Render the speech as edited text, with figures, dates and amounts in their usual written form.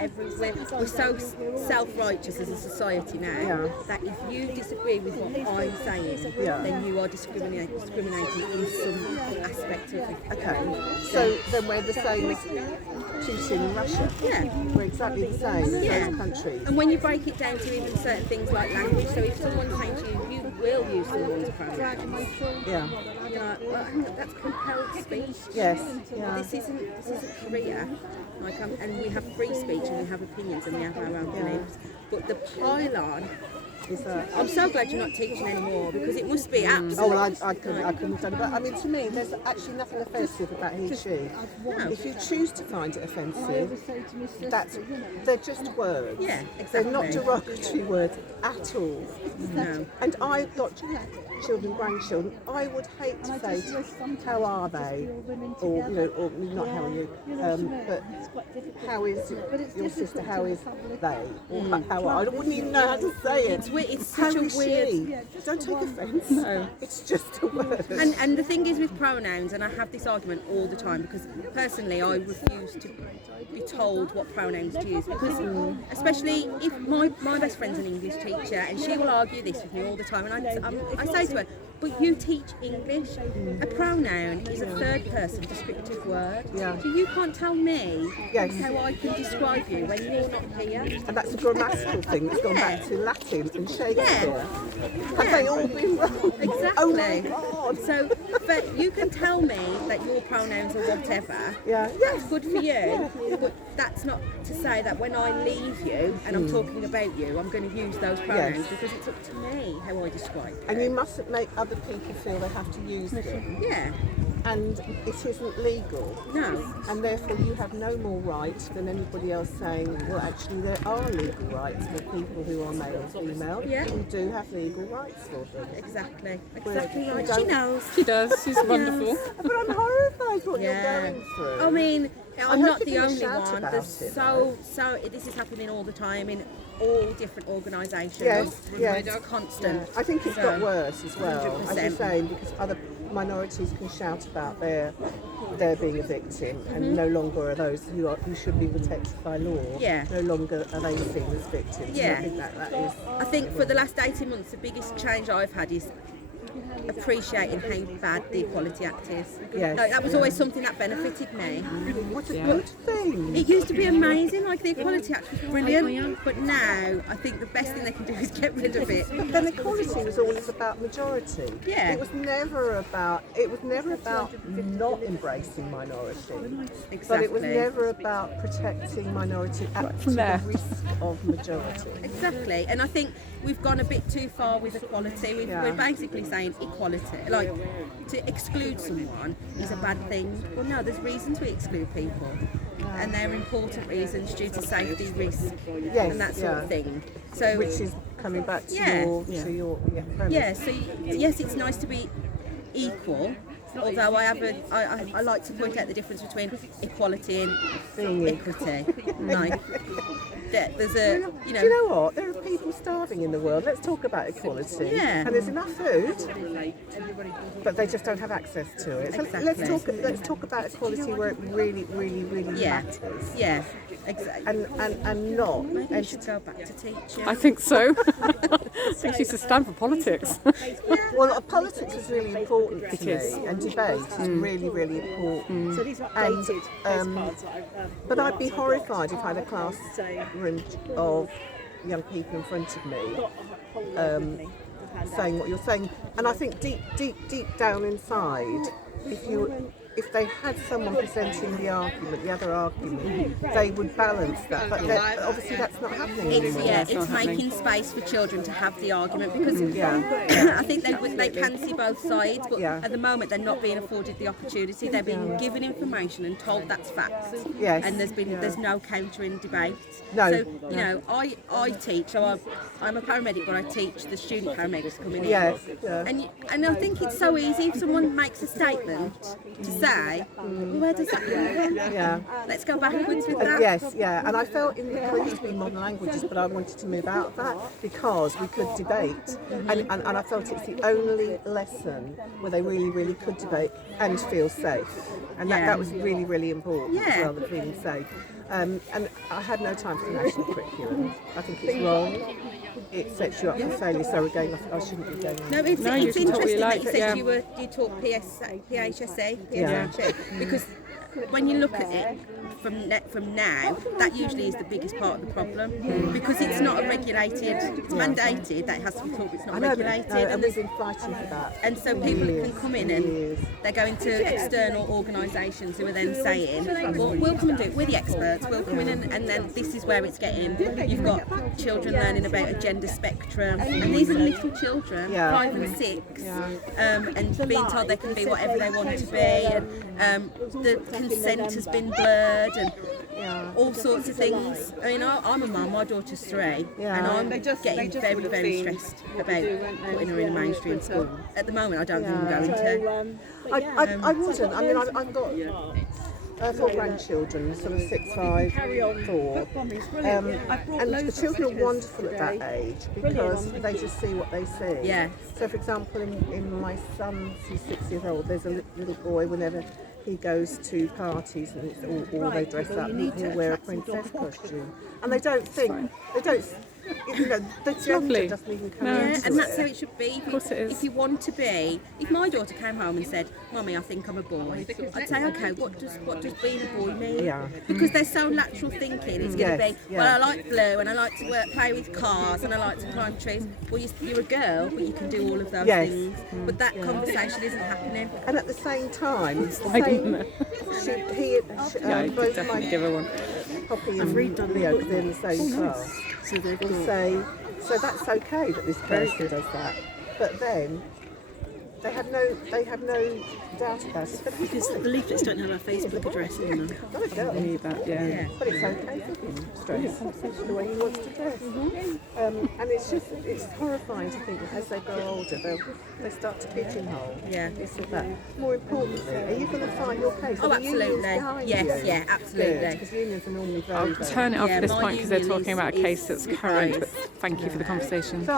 we're so self-righteous as a society now that if you disagree with what I'm saying, then you are discriminating in some aspect of it. Okay, so then we're the same as Putin in Russia. Yeah. We're exactly the same as those countries. And when you break it down to even certain things like language, so if someone's saying to you, you will use someone's pronouns. Yeah. You're like, well, that's compelled speech. Yes. Yeah. This isn't Korea. And we have free speech and we have opinions and we have our own beliefs. But the pylon is I'm so glad you're not teaching anymore because it must be absolutely. Oh well, I couldn't have done it. But I mean, to me, there's actually nothing offensive about he, she. No. If you choose to find it offensive, they're just words. Yeah, exactly. They're not derogatory words at all. No. And I've got children, grandchildren. I would hate to say, how are they, or or not how are you, but how is your sister? How is they? Or how are? I wouldn't even know how to say it. It's such a weird. Don't take offence. No. It's just a word. And the thing is with pronouns, and I have this argument all the time because personally I refuse to be told what pronouns to use because especially if my best friend's an English teacher and she will argue this with me all the time and I say to her, but you teach English. A pronoun is a third person descriptive word. Yeah. So you can't tell me Yes. how I can describe you when you're not here. And that's a grammatical thing that's gone back to Latin and Shakespeare. Have they all been wrong? Exactly. Oh my God. So, but you can tell me that your pronouns are whatever. Yeah. That's good for you. But that's not to say that when I leave you and I'm talking about you, I'm going to use those pronouns because it's up to me how I describe you. And you mustn't make other people feel they have to use them. Yeah. And it isn't legal. No. And therefore you have no more right than anybody else saying, well, actually there are legal rights for people who are male or female. Yeah. We do have legal rights for them. Exactly. Well, Exactly you right. don't- She knows. She does. She's wonderful. But I'm horrified what Yeah. you're going through. I mean, I'm hope not you the can only shout one. about There's it, so this is happening all the time in all different organisations. Yes, yes. It's constant. I think it's got worse as well, as you're 100%. saying, because other minorities can shout about their being a victim, and no longer are those who should be protected by law. Yeah. No longer are they seen as victims. Yeah. And I think that is. I think for the last 18 months, the biggest change I've had is appreciating how bad the Equality Act is. Yes, Like, that was always something that benefited me. What a good thing. It used to be amazing, like the Equality Act was brilliant, but now I think the best thing they can do is get rid of it. But then equality was always about majority. Yeah. It was never about not embracing minority. But it was Exactly. never about protecting minority at from there. the risk of majority. Exactly, and I think we've gone a bit too far with equality. We're basically saying equality, like to exclude someone is a bad thing. Well, no, there's reasons we exclude people, and they're important reasons due to safety, risk, Yes, and that sort of thing. So, Which is coming back to Yeah. your premise. yeah, so yes, it's nice to be equal. Although I like to point out the difference between equality and Being equity. Like, there's a, Do you know what? There are people starving in the world. Let's talk about equality. Yeah. And there's enough food, but they just don't have access to it. So Exactly. let's talk about equality where it really, really, really Yeah. matters. Yeah, exactly. And not. Maybe you should go back to teaching. I think so. I think she used to stand for politics. Well, politics is really important to me, is. and debate is really, really important. And, but I'd be horrified if I had a classroom of young people in front of me saying what you're saying. And I think deep down inside, if they had someone presenting the other argument, they would balance that. But obviously that's not happening anymore. It's making space for children to have the argument because I think they can see both sides, but at the moment they're not being afforded the opportunity. They're being given information and told that's fact. Yes. And there's no countering debate. No. So I teach. So I'm a paramedic, but I teach the student paramedics coming in. Yes. Yeah. And I think it's so easy if someone makes a statement to say, well, where does that come? Yeah. Let's go backwards with that. Yes, yeah, and I felt there used to be modern languages, but I wanted to move out of that because we could debate, and I felt it's the only lesson where they really, really could debate and feel safe, and that was really, really important as well, the feeling safe. And I had no time for the national curriculum. I think it's wrong. It sets you up for failure. So again, I shouldn't be going on. No, it's, No, you it's can talk what you interesting like, that you yeah. said you taught PHSE, Yeah. because when you look at it from now, that usually is the biggest part of the problem, because it's not a regulated, it's mandated that it has to be taught, but it's I not know, regulated, but, no, and and, we've been fighting for that. and so people Years, can come in and years. they're going to external organisations who are then saying, well, we'll come and do it, we're the experts, we'll come in and then this is where it's getting. You've got children learning about a gender spectrum, and these are little children, Yeah. 5 and 6, and being told they can be whatever they want to be, and the consent has been blurred, and all sorts of things. I mean, I'm a mum, my daughter's 3, and I'm getting very, very stressed about putting her in a mainstream school. At the moment, I don't think I'm going to. I wouldn't. I mean, I've got 4 grandchildren, sort of 6, 5, 4. And the children are wonderful at that age because they just see what they see. Yeah. So, for example, in my son's, he's 6 years old, there's a little boy, whenever he goes to parties and it's all they dress up, he'll wear a princess costume. And they don't think, the gender lovely. doesn't even come No. into Yeah, and that's it. how it should be. Of course it is. If you want to be, if my daughter came home and said, "Mummy, I think I'm a boy," I'd say, "Okay, what does being a boy mean?" Yeah. Because they're so lateral thinking. It's going to Yes, be, yeah. well, I like blue and I like to play with cars and I like to climb trees. Well, you're a girl, but you can do all of those Yes. things. But that conversation isn't happening. And at the same time, it's the I didn't same. know. Yeah, You could definitely give her one. Poppy and Leo, because they're in the same class, will say, so that's okay that this person does that. But then they have no doubt about it. But Because the leaflets don't have our Facebook address in them. not a girl. I need that, yeah. But it's okay for him to dress the way he wants to dress. And it's horrifying to think that as they grow older, they start to pigeonhole. Yeah. This and that. More importantly, are you going to find your case? Oh, Are the unions absolutely. behind Yes, you? yeah, absolutely. Because unions are normally very, I'll very turn it off Yeah, at this my point because they're union talking about a case is that's great. current, but thank you for the conversation.